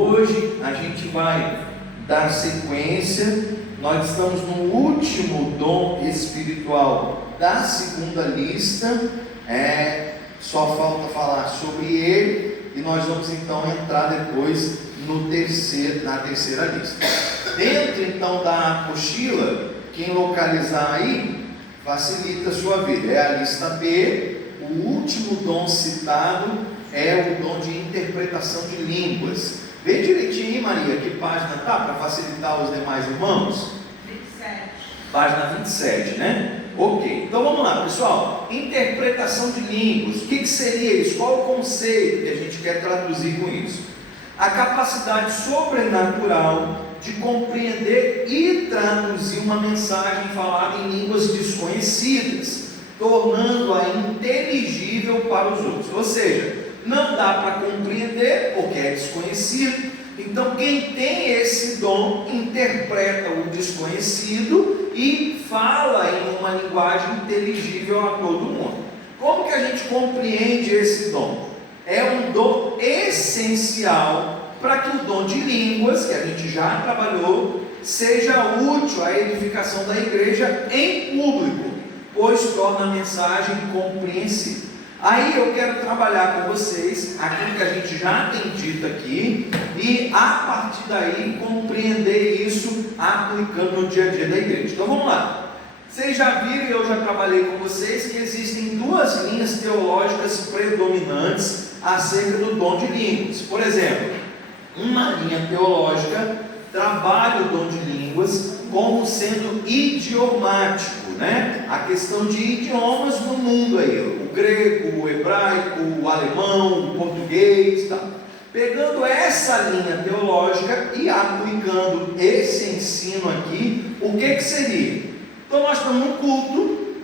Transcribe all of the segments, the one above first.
Hoje a gente vai dar sequência. Nós estamos no último dom espiritual da segunda lista. Só falta falar sobre ele e nós vamos então entrar depois na terceira lista. Dentro então da apostila, quem localizar aí facilita a sua vida. É a lista B. O último dom citado é o dom de interpretação de línguas. Vê direitinho aí, Maria, que página está, para facilitar os demais irmãos? 27. Página 27, né? Ok, então vamos lá, pessoal. Interpretação de línguas. O que seria isso? Qual o conceito que a gente quer traduzir com isso? A capacidade sobrenatural de compreender e traduzir uma mensagem falada em línguas desconhecidas, tornando-a inteligível para os outros. Ou seja, não dá para compreender porque é desconhecido. Então quem tem esse dom interpreta o desconhecido e fala em uma linguagem inteligível a todo mundo. Como que a gente compreende esse dom? É um dom essencial para que o dom de línguas, que a gente já trabalhou, seja útil à edificação da igreja em público, pois torna a mensagem compreensível. Aí eu quero trabalhar com vocês aquilo que a gente já tem dito aqui e a partir daí compreender isso aplicando no dia a dia da igreja. Então vamos lá. Vocês já viram, eu já trabalhei com vocês, que existem duas linhas teológicas predominantes acerca do dom de línguas. Por exemplo, uma linha teológica trabalha o dom de línguas como sendo idiomático, né? A questão de idiomas no mundo aí, o grego, o hebraico, o alemão, o português, tá? Pegando essa linha teológica e aplicando esse ensino aqui, o que seria? Então nós estamos num culto,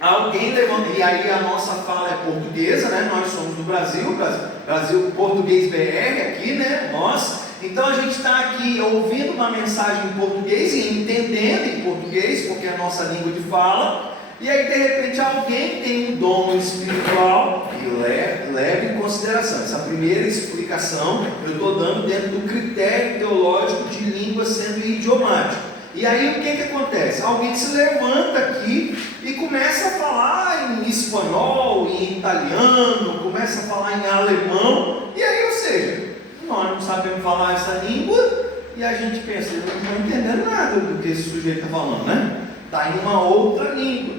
alguém levanta, e aí a nossa fala é portuguesa, né? Nós somos do Brasil português BR aqui, né? Nós. Então a gente está aqui ouvindo uma mensagem em português e entendendo em português, porque é a nossa língua de fala, e aí de repente alguém tem um dom espiritual e leva em consideração. Essa primeira explicação eu estou dando dentro do critério teológico de língua sendo idiomático. E aí o que acontece? Alguém se levanta aqui e começa a falar em espanhol, em italiano, começa a falar em alemão, e aí, ou seja, nós não sabemos falar essa língua e a gente pensa, eu não estou entendendo nada do que esse sujeito está falando, né? Está em uma outra língua.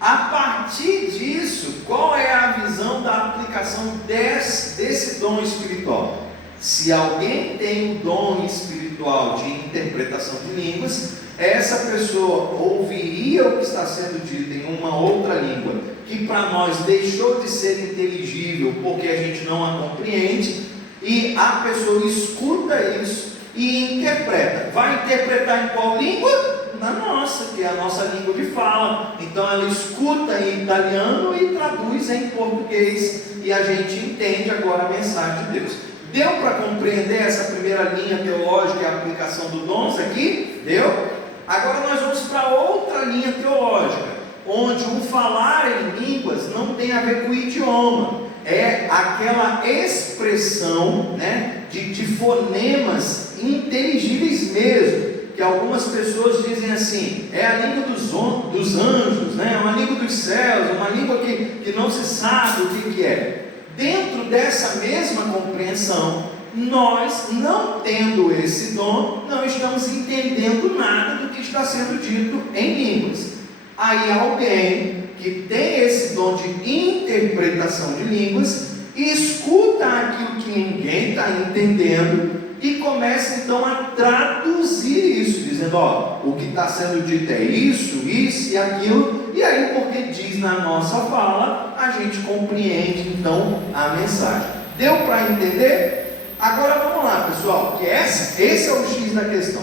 A partir disso, qual é a visão da aplicação desse dom espiritual? Se alguém tem o dom espiritual de interpretação de línguas, essa pessoa ouviria o que está sendo dito em uma outra língua, que para nós deixou de ser inteligível porque a gente não a compreende, e a pessoa escuta isso e interpreta. Vai interpretar em qual língua? Na nossa, que é a nossa língua de fala. Então ela escuta em italiano e traduz em português, e a gente entende agora a mensagem de Deus. Deu para compreender essa primeira linha teológica e a aplicação do dons aqui? Deu? Agora nós vamos para outra linha teológica, onde o falar em línguas não tem a ver com o idioma. É aquela expressão, né, de fonemas inteligíveis mesmo, que algumas pessoas dizem assim, é a língua dos anjos, né, é uma língua dos céus, uma língua que não se sabe o que é. Dentro dessa mesma compreensão, nós, não tendo esse dom, não estamos entendendo nada do que está sendo dito em línguas. Aí alguém que tem esse dom de interpretação de línguas, escuta aquilo que ninguém está entendendo e começa então a traduzir isso, dizendo, o que está sendo dito é isso e aquilo, e aí porque diz na nossa fala, a gente compreende então a mensagem. Deu para entender? Agora vamos lá, pessoal, que esse é o X da questão.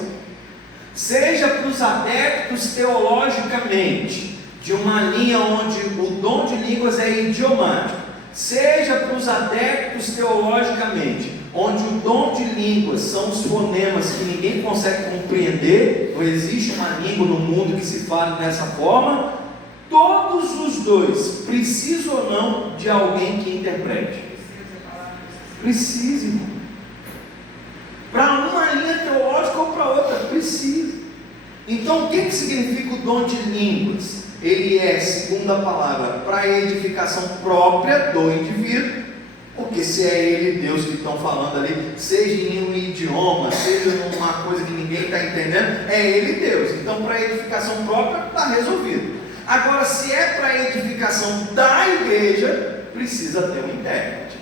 Seja para os adeptos teologicamente, de uma linha onde o dom de línguas é idiomático, seja para os adeptos teologicamente, onde o dom de línguas são os fonemas que ninguém consegue compreender, não existe uma língua no mundo que se fale dessa forma, todos os dois precisam ou não de alguém que interprete? Precisa, irmão. precisa. Então, o que significa o dom de línguas? Ele é, segundo a palavra, para edificação própria do indivíduo, porque se é Ele, Deus, que estão falando ali, seja em um idioma, seja numa coisa que ninguém está entendendo, é Ele, Deus. Então, para edificação própria, está resolvido. Agora, se é para edificação da igreja, precisa ter um intérprete.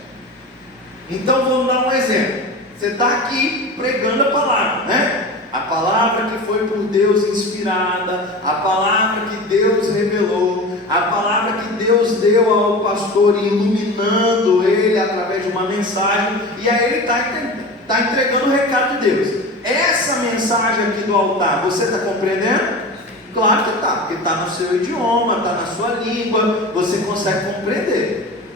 Então, vamos dar um exemplo. Você está aqui pregando a palavra, né? A palavra que foi por Deus inspirada, a palavra que Deus revelou, a palavra que Deus deu ao pastor, iluminando ele através de uma mensagem, e aí ele está entregando o recado de Deus. Essa mensagem aqui do altar, você está compreendendo? Claro que está, porque está no seu idioma, está na sua língua, você consegue compreender.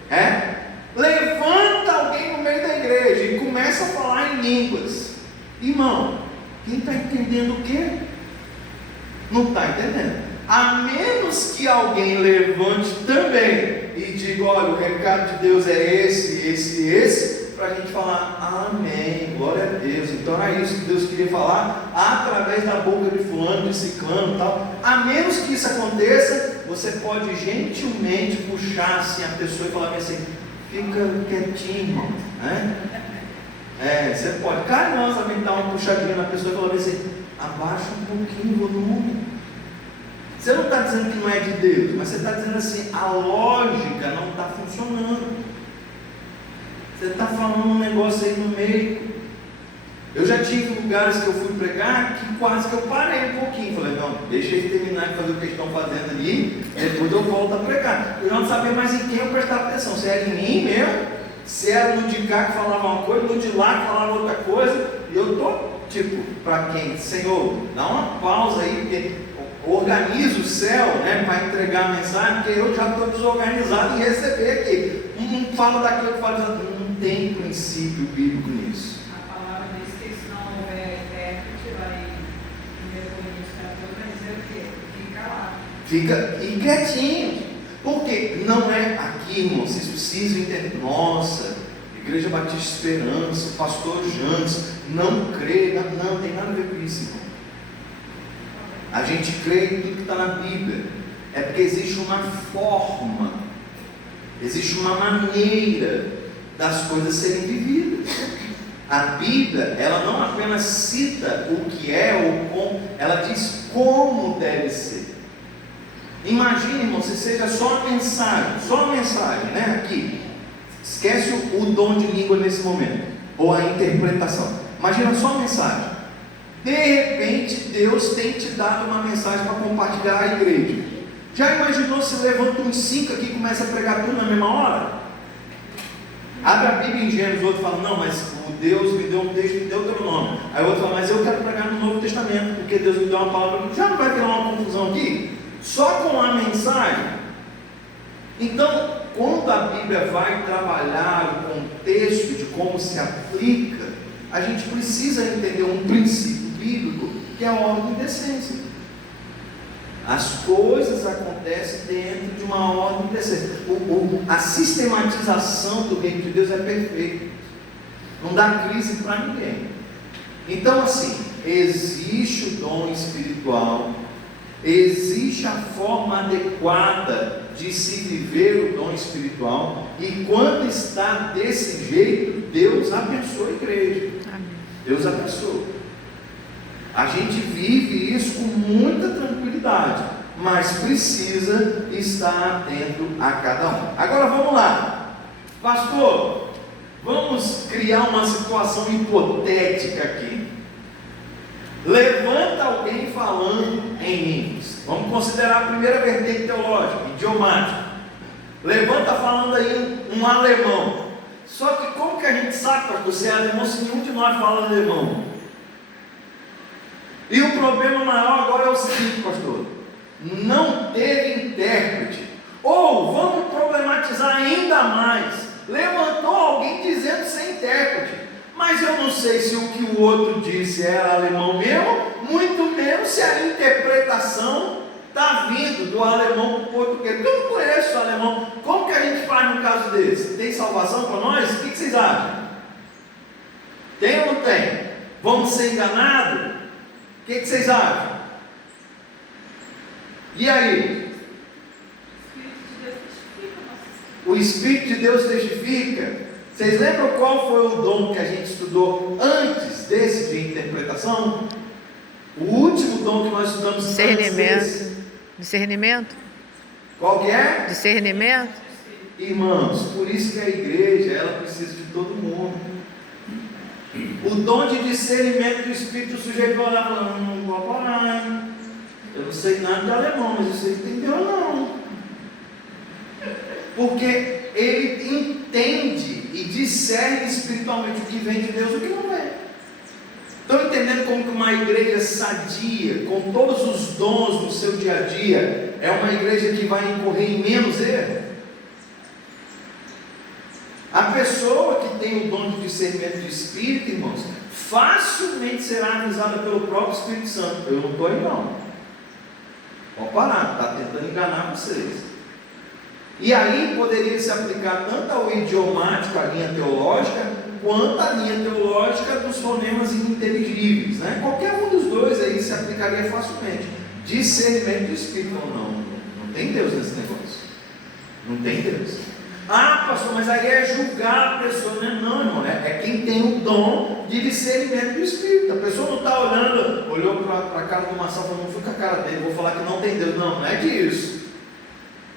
Levanta alguém no meio da igreja e começa a falar em línguas. Irmão, quem está entendendo o quê? Não está entendendo. A menos que alguém levante também e diga: olha, o recado de Deus é esse, para a gente falar amém, glória a Deus. Então era isso que Deus queria falar através da boca de fulano, de ciclano e tal. A menos que isso aconteça, você pode gentilmente puxar assim a pessoa e falar assim: fica quietinho, irmão, né? Você pode carinhosamente dar uma puxadinha na pessoa e falar assim: abaixa um pouquinho o volume. Você não está dizendo que não é de Deus, mas você está dizendo assim: a lógica não está funcionando. Você está falando um negócio aí no meio. Eu já tive lugares que eu fui pregar que quase que eu parei um pouquinho. Falei: não, deixa eles terminar de fazer o que eles estão fazendo ali, depois eu volto a pregar. Eu já não sabia mais em quem eu prestava atenção, se era em mim mesmo, se era no de cá que falava uma coisa, no de lá que falava outra coisa. E eu estou para quem? Senhor, dá uma pausa aí, porque organiza o céu, para entregar a mensagem, porque eu já estou desorganizado em receber aqui. Um fala daquilo, fala daquilo. Não tem princípio bíblico nisso. A palavra diz que se não houver intérprete, vai dizer o quê? Fica lá. Fica quietinho. Porque não é aqui, irmão, vocês precisam entender. Nossa, Igreja Batista Esperança, Pastor Jantes, não crê, não tem nada a ver com isso, irmão. A gente crê em tudo que está na Bíblia. É porque existe uma forma, existe uma maneira das coisas serem vividas. A Bíblia, ela não apenas cita o que é ou como, ela diz como deve ser. Imagine, irmão, se seja só a mensagem, aqui. Esquece o dom de língua nesse momento, ou a interpretação. Imagina só a mensagem. De repente, Deus tem te dado uma mensagem para compartilhar à igreja. Já imaginou se levanta uns 5 aqui e começa a pregar tudo na mesma hora? Abre a Bíblia em Gênesis, o outro fala: não, mas o Deus me deu um texto, me deu o teu nome. Aí o outro fala: mas eu quero pregar no Novo Testamento, porque Deus me deu uma palavra. Já não vai ter uma confusão aqui? Só com a mensagem. Então, quando a Bíblia vai trabalhar o contexto de como se aplica, a gente precisa entender um princípio bíblico, que é a ordem de decência. As coisas acontecem dentro de uma ordem de decência. A sistematização do reino de Deus é perfeita. Não dá crise para ninguém. Então, assim, existe o dom espiritual, existe a forma adequada de se viver o dom espiritual, e quando está desse jeito, Deus abençoa a igreja. Amém. Deus abençoa. A gente vive isso com muita tranquilidade, mas precisa estar atento a cada um. Agora vamos lá, pastor, vamos criar uma situação hipotética aqui. Levanta alguém falando em línguas. Vamos considerar a primeira vertente teológica, idiomática. Levanta falando aí um alemão. Só que como que a gente sabe, pastor, se é alemão, se nenhum de nós fala alemão? E o problema maior agora é o seguinte, pastor: não teve intérprete. Ou vamos problematizar ainda mais: levantou alguém dizendo sem intérprete. Mas eu não sei se o que o outro disse era alemão mesmo, muito menos se a interpretação está vindo do alemão para o português. Eu não conheço o alemão. Como que a gente faz no caso desse? Tem salvação para nós? O que vocês acham? Tem ou não tem? Vamos ser enganados? O que vocês acham? E aí? O Espírito de Deus testifica. Vocês lembram qual foi o dom que a gente estudou antes desse de interpretação? O último dom que nós estudamos antes desse. Discernimento? Qual que é? Discernimento? Irmãos, por isso que a igreja, ela precisa de todo mundo. O dom de discernimento do Espírito, o sujeito vai olhar e falar, não vou parar, hein? Eu não sei nada de alemão, mas você entendeu não. Porque ele entende e discerne espiritualmente o que vem de Deus e o que não vem. Estão entendendo como que uma igreja sadia, com todos os dons no seu dia a dia, é uma igreja que vai incorrer em menos erro? A pessoa que tem o dom de discernimento de Espírito, irmãos, facilmente será avisada pelo próprio Espírito Santo. Eu não estou aí não. Pode parar, está tentando enganar vocês. E aí poderia se aplicar tanto ao idiomático, a linha teológica, quanto a linha teológica dos fonemas ininteligíveis, né? Qualquer um dos dois aí se aplicaria facilmente. Discernimento do Espírito ou não tem Deus nesse negócio. Não tem Deus. Ah, pastor, mas aí é julgar a pessoa, né? Não, irmão, é quem tem o dom de discernimento do Espírito. A pessoa não está olhou para a cara do Marcelo e falou, não fui com a cara dele, vou falar que não tem Deus. Não é disso.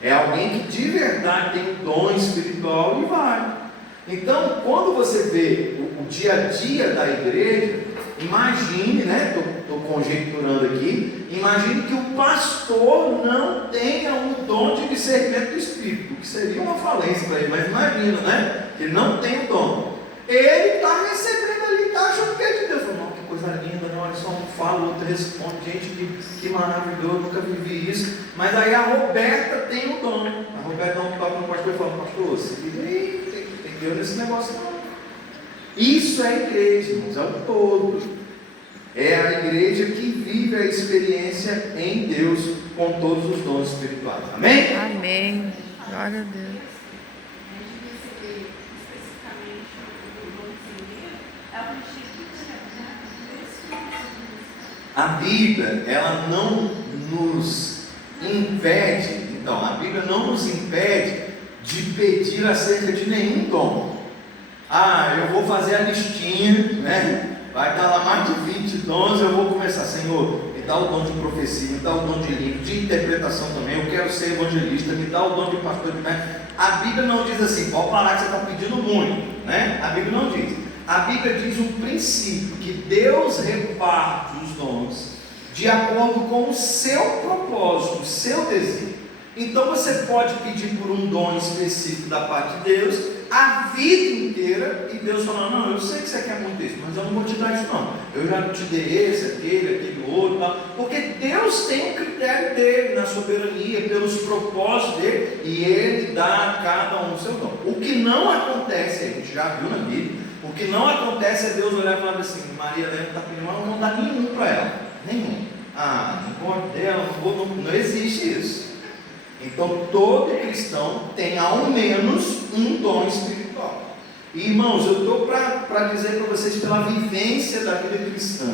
É alguém que de verdade tem um dom espiritual e vai. Então, quando você vê o dia a dia da igreja, imagine, né? Estou conjecturando aqui, imagine que o pastor não tenha um dom de discernimento do Espírito, o que seria uma falência para ele, mas imagina, né? Que ele não tem o dom. Ele está recebendo ali, está achando que é de Deus. Não, que coisa linda, não, olha só, um fala, o outro responde, gente, que maravilhoso, nunca vivi isso. Mas aí a Roberta tem o dom. A Roberta não toca no pastor e fala, pastor, você tem Deus nesse negócio não. Isso é a igreja, irmãos, é o todo. É a igreja que vive a experiência em Deus com todos os dons espirituais. Amém? Amém. Glória a Deus. A Bíblia, ela não nos impede, então, a Bíblia não nos impede de pedir acerca de nenhum dom. Ah, eu vou fazer a listinha, né? Vai dar lá mais de 20 dons, eu vou começar, Senhor, me dá o dom de profecia, me dá o dom de língua, de interpretação também, eu quero ser evangelista, me dá o dom de pastor, né? A Bíblia não diz assim, pode parar que você está pedindo muito, né? A Bíblia não diz. A Bíblia diz um princípio, que Deus reparte os dons de acordo com o seu propósito, o seu desejo. Então você pode pedir por um dom específico da parte de Deus a vida inteira, e Deus fala, não, eu sei que você quer muito isso, mas eu não vou te dar isso não, eu já te dei esse, aquele outro, tal. Porque Deus tem o critério dele, na soberania, pelos propósitos dele, e ele dá a cada um o seu dom. O que não acontece, a gente já viu na Bíblia, o que não acontece é Deus olhar e falar assim, Maria Helena está pedindo, mas não dá nenhum para ela, nenhum. Ah, não gosto dela, não existe isso. Então todo cristão tem ao menos um dom espiritual. E, irmãos, eu estou para dizer para vocês, pela vivência da vida cristã,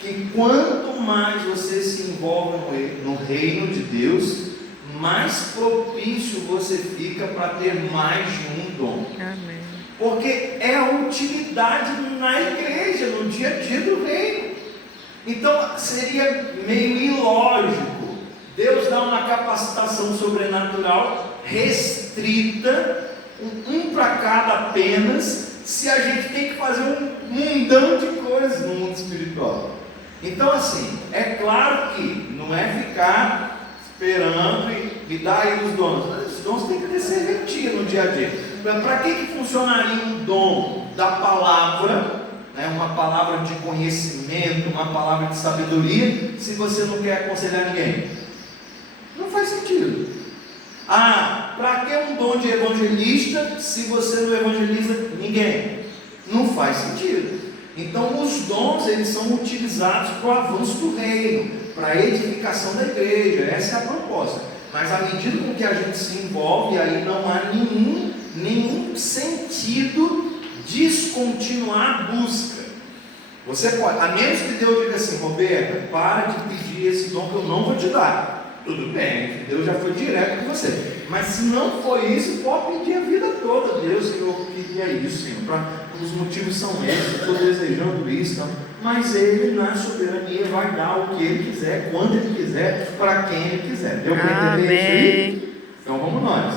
que quanto mais você se envolve no reino de Deus, mais propício você fica para ter mais de um dom. Amém. Porque é a utilidade na igreja, no dia a dia do reino. Então seria meio ilógico Deus dá uma capacitação sobrenatural restrita, um para cada apenas, se a gente tem que fazer um mundão de coisas no mundo espiritual. Então, assim, é claro que não é ficar esperando e me dar aí os dons. Os dons têm que ter serventia no dia a dia. Para que funcionaria um dom da palavra, né, uma palavra de conhecimento, uma palavra de sabedoria, se você não quer aconselhar ninguém? Não faz sentido. Ah, para que um dom de evangelista se você não evangeliza ninguém? Não faz sentido. Então os dons, eles são utilizados para o avanço do reino, para a edificação da igreja. Essa é a proposta. Mas à medida com que a gente se envolve, aí não há nenhum sentido descontinuar a busca. Você pode, a menos que Deus diga assim, Roberta, para de pedir esse dom que eu não vou te dar. Tudo bem, Deus já foi direto com você. Mas se não for isso, pode pedir a vida toda. Deus, Senhor, eu queria isso, Senhor. Os motivos são esses, estou desejando isso. Então, mas Ele, na soberania, vai dar o que Ele quiser, quando Ele quiser, para quem Ele quiser. Deu para entender isso aí? Então vamos nós.